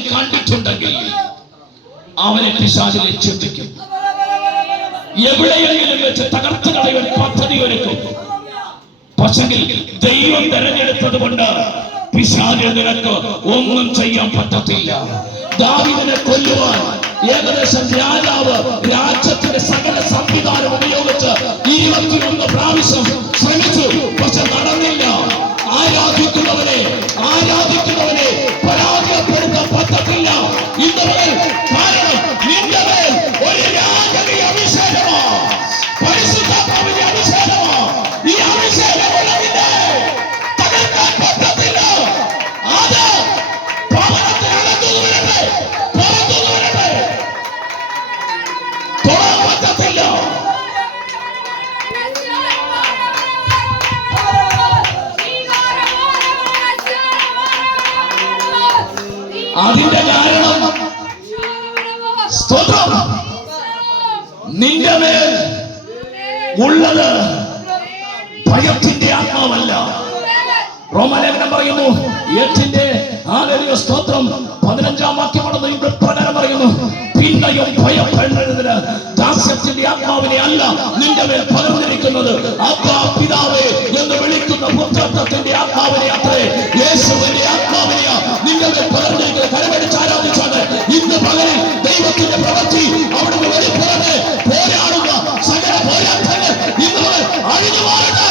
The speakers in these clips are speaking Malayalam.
ആരെങ്കിലും കണ്ടിട്ടുണ്ടെങ്കിൽ അവനെ പിശാച് ലക്ഷ്യത്തിക്കും. എവിടെയെങ്കിലും വെച്ച് തകർത്ത് കളയാൻ പദ്ധതി ഒരുക്കും. പക്ഷെങ്കിൽ ദൈവം തെരഞ്ഞെടുത്തത് കൊണ്ട് പിശാച് നിനക്ക് ഒന്നും ചെയ്യാൻ പറ്റത്തില്ല. ദാവീദിനെ കൊല്ലുവാൻ ഏകദേശം രാജാവ് രാജ്യത്തിന്റെ സകല സംവിധാനം ഉപയോഗിച്ച് 21 പ്രാവശ്യം ശ്രമിച്ചു. പക്ഷെ നടന്നില്ല. ആരാധിക്കുന്നവനെ പരാജയപ്പെടുത്താൻ പറ്റത്തില്ല. കാരണം നിന്റെ മേൽ ഒരു രാജകീയ അഭിഷേകമോ പരിശുദ്ധാത്മാവിന്റെ അഭിഷേകമോ ഈ അഭിഷേകമുള്ളതിന്റെ തകർക്കാൻ പറ്റത്തില്ല. അത് ഭവനത്തിനകത്തുനിന്ന് വരട്ടെ, പുറത്തുനിന്ന് വരട്ടെ, തൊടാൻ പറ്റത്തില്ല. അതിന്റെ കാരണം സ്തോത്രം നിന്റെ മേൽ ഉള്ളത് ഭയത്തിന്റെ ആത്മാവല്ല. റോമാലേഖനം പറയുന്നു 8 സ്തോത്രം 15 വാക്യമാണെന്ന് ഇവിടെ പ്രകാരം പറയുന്നു, പിന്നെയും ഭയപ്പെടുന്നതിന് ദാസ്യത്തിന്റെ ആത്മാവിനെ അല്ല നിന്റെ മേൽ പകർന്നിരിക്കുന്നത്, അപ്പാ പിതാവേ എന്ന് വിളിക്കുന്ന പുത്രത്വത്തിന്റെ ആത്മാവിനെ അത്രേ, യേശുവിന്റെ ആത്മാവിനെയാ നിന്റെ മേൽ പകർന്നിരിക്കുന്നത്. കരമടിച്ച് ആരാധിച്ചാണ് ഇന്ന് പകലിൽ ദൈവത്തിന്റെ പ്രവൃത്തി അവിടുന്ന് വെളിപ്പെടട്ടെ. പോരാടുന്ന സകല പോരാട്ടങ്ങൾ ഇന്ന് അഴിഞ്ഞു മാറട്ടെ.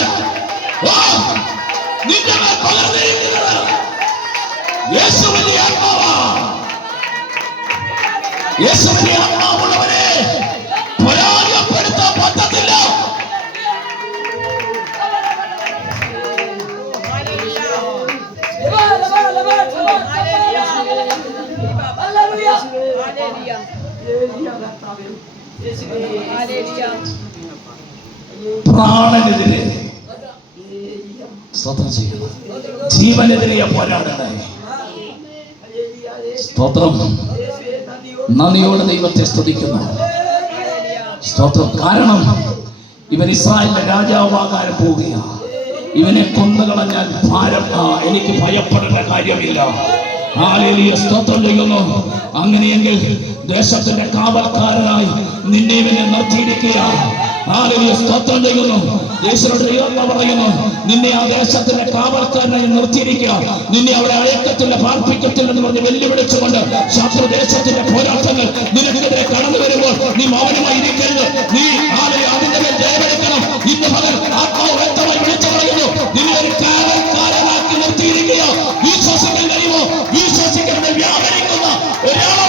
നിന്റെ മേൽ പകർന്നിരിക്കുന്നത് യേശുവിന്റെ ആത്മാവാ. യേശുവിന്റെ ആത്മാവുള്ളവരെ പരാജയപ്പെടുത്താൻ പറ്റത്തില്ല. പ്രാണനെതിരെ ജീവനെതിരെ പോരാടണേ. സ്തോത്രം. നന്ദിയോടെ ദൈവത്തെ സ്തുതിക്കുന്നു. സ്തോത്രം. കാരണം ഇവൻ ഇസ്രായേലിന്റെ രാജാവാകാൻ പോവുകയാണ്. ഇവനെ കൊന്നുകളഞ്ഞാൽ എനിക്ക് ഭയപ്പെടേണ്ട കാര്യമില്ല. ഹല്ലേലൂയ. സ്തോത്രം ചെയ്യുന്നു. അങ്ങനെയെങ്കിൽ ദേശത്തിന്റെ കാവൽക്കാരനായി നിന്നെ ഇവനെ നിർത്തിയിരിക്കുകയാണ്. ഹല്ലേലൂയ. സ്തോത്രം ചെയ്യുന്നു. യേശുവിനോട് പറയുന്നു, നിന്നെ ആ ദേശത്തിന്റെ കാവൽക്കാരനായി നിർത്തിയിരിക്കുക, നിന്നെ അവിടെ അയക്കത്തില്ല, പാർപ്പിക്കത്തില്ലെന്ന് പറഞ്ഞ് വെല്ലുവിളിച്ചുകൊണ്ട് ശത്രു ദേശത്തിന്റെ പോരാട്ടങ്ങൾ നിനക്കെതിരെ കടന്നു വരുമ്പോൾ നീ മൗനമായി ഇരിക്കരുത്. നീ അതിന്റെ മേൽ ജയമെടുക്കണം. ഇന്ന് പകൽ ആത്മാവ് വ്യക്തമായി വിളിച്ചു പറയുന്നു, നിന്നെ ഒരു കാവൽക്കാരനാക്കി നിർത്തിയിരിക്കുക. വിശ്വസിക്കാൻ കഴിയുമോ? വിശ്വസിക്കുന്നത് വ്യാപരിക്കുന്ന ഒരാളെ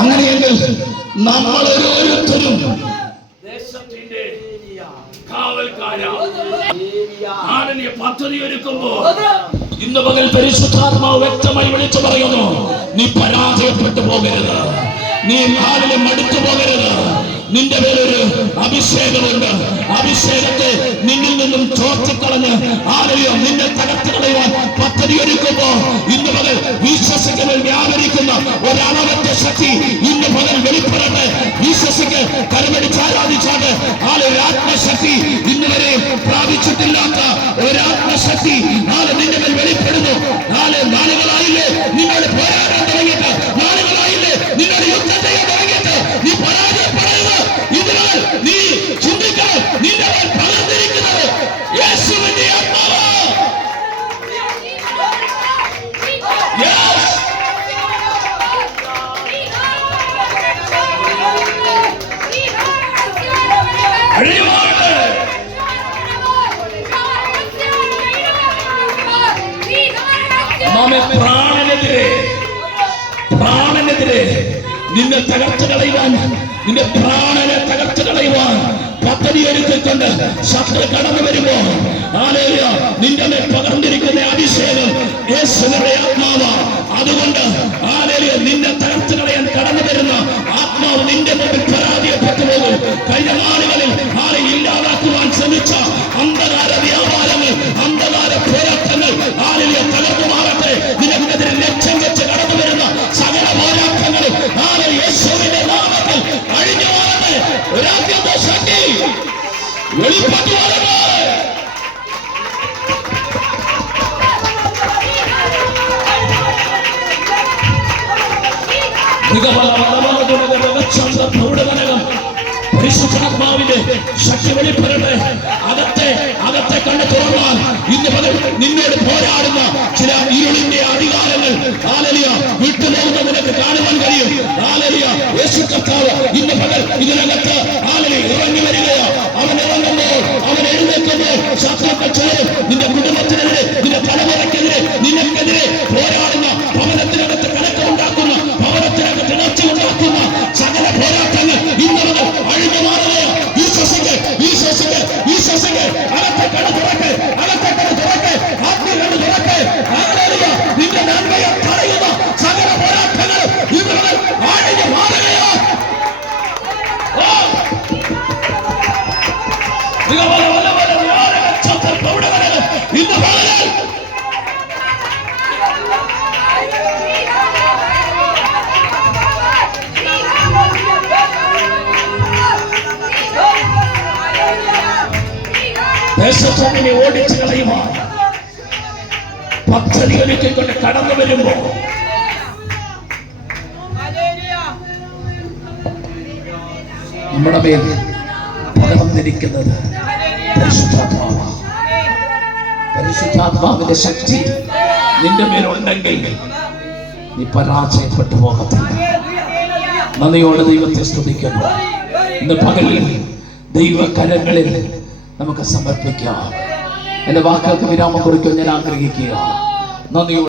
അങ്ങനെയെങ്കിൽ നമ്മൾ ഓരോരുത്തരും ദേശത്തിന്റെ കാവൽക്കാരാണ് പദ്ധതി ഒരുക്കുമ്പോൾ ഇന്ന് പകൽ പരിശുദ്ധാത്മാവ് വ്യക്തമായി വിളിച്ചു പറയുന്നു, നീ പരാജയപ്പെട്ടു പോകരുത്, നീ നാളിലും മടുത്തു പോകരുത്. നിന്റെ പേരൊരു അഭിഷേകമുണ്ട്. അഭിഷേകത്തെ നിന്നിൽ നിന്നും ചോർത്തിക്കളഞ്ഞ് നിന്നെ തകർത്ത് കളയുവാൻ പദ്ധതി ഒരുക്കുമ്പോ ഇന്ന് പകൽ വിശ്വസിക്കലിൽ വ്യാപരിക്കുന്ന ഒരളവറ്റ ശക്തി ഇന്ന് പകൽ വെളിപ്പെടട്ടെ. വിശ്വസിക്ക് കരമടിച്ച് ആരാധിച്ചാണ് ആത്മശക്തി ഇന്ന് വരെ പ്രാപിച്ചിട്ടില്ലാത്ത ഒരാത്മശക്തി നിന്റെ മേൽ വെളിപ്പെടുന്നു. നാളുകളായില്ലേ നിന്നോട് പോരാടാൻ തുടങ്ങിയിട്ട്, നാളുകളായില്ലേ നിന്നോട് യുദ്ധം ചെയ്യാൻ തുടങ്ങിയിട്ട്, നീ പരാജയപ്പെടരുത്. ഇതിനാൽ നീ ചിന്തിക്കണം, നിന്റെ മേൽ പകർന്നിരിക്കുന്നത് യേശുവിന്റെ ആത്മാവ്. പ്രാണനെതിരെ നിന്നെ തകർത്ത് കളയുവാൻ, നിന്റെ പ്രാണനെ തകർത്ത് കളയുവാൻ പദ്ധതി ഒരുക്കിക്കൊണ്ട് ശത്രു കടന്നു വരുമ്പോ നിന്റെ മേൽ പകർന്നിരിക്കുന്ന അഭിഷേകം യേശുവിന്റെ ആത്മാവ്. അതുകൊണ്ട് നിന്നെ തകർത്ത് കളയാൻ കടന്നു വരുന്ന ആത്മാവ് നിന്റെ മുമ്പിൽ പരാജയപ്പെട്ടു പോകും. കഴിഞ്ഞ നാളുകളിൽ ഇല്ലാതാക്കുവാൻ ശ്രമിച്ച അന്ധകാര വ്യാപാരങ്ങൾ, അന്ധകാര പോരാട്ടങ്ങൾ തകർന്നു മാറട്ടെ. നിനക്കെതിരെ ലക്ഷ്യം വെച്ച് കടന്നു വരുന്ന സകല പോരാട്ടങ്ങളും യേശുവിന്റെ നാമത്തിൽ അഴിഞ്ഞു മാറട്ടെ. വെളിപ്പെട്ടു വരട്ടെ. പരിശുദ്ധാത്മാവിന്റെ ശക്തി വെളിപ്പെടട്ടെ. അകത്തെ കണ്ണ് തുറന്നാൽ ഇന്ന് പകൽ നിന്നോട് പോരാടുന്ന ചില ഇരുളിന്റെ അധികാരങ്ങൾ വിട്ടുപോകുന്ന നിനക്ക് കാണുവാൻ കഴിയും. യേശു കർത്താവ് ഇന്ന് പകൽ ഇതിനകത്ത് ഇറങ്ങി വരികയോ. അവൻ ഇറങ്ങുമ്പോൾ, അവൻ എഴുന്നേൽക്കുമ്പോൾ ശത്രുക്കൾ ചേരും നിന്റെ കുടുംബത്തിനെതിരെ, നിന്റെ തലമുറയ്ക്കെതിരെ, നിനക്കെതിരെ പോരാടുന്ന, ഭവനത്തിനകത്ത് കണക്കുണ്ടാക്കുന്ന, ഭവനത്തിനകത്ത് ഇണർച്ച ഉണ്ടാക്കുന്ന സകല പോരാട്ടങ്ങൾ ഇന്ന് പകൽ അഴിഞ്ഞു മാറുകയോ. വിശ്വസിക്ക് അകത്തെ കണ്ണ് തുറക്ക്, അകത്തെ കണ്ണ് തുറക്ക്, ആത്മീയ കണ്ണ് തുറക്ക്. നിന്റെ നന്മയെ തടയുന്ന സകല പോരാട്ടങ്ങൾ ഇന്ന് പകൽ അഴിഞ്ഞു മാറുകയോ. ഇന്ന് പകൽ ദേശത്തോടിനെ ഓടിച്ചു കളയുവാൻ പദ്ധതി ഒരുക്കിക്കൊണ്ട് കടന്നു വരുമ്പോ നമ്മുടെ മേൽ പകർന്നിരിക്കുന്നത് പരിശുദ്ധാത്മാവാണ്. പരിശുദ്ധാത്മാവിന്റെ ശക്തി നിന്റെ മേലുണ്ടെങ്കിൽ നീ പരാജയപ്പെട്ടു പോകത്തില്ല. നന്ദിയോടെ ദൈവത്തെ സ്തുതിക്കുന്നു. ഇന്ന് പകലിൽ ദൈവകരങ്ങളിൽ നമുക്ക് സമർപ്പിക്കാം. എന്റെ വാക്കുകൾക്ക് വിരാമം കുറിക്കാൻ ഞാൻ ആഗ്രഹിക്കുക. നന്ദിയോടെ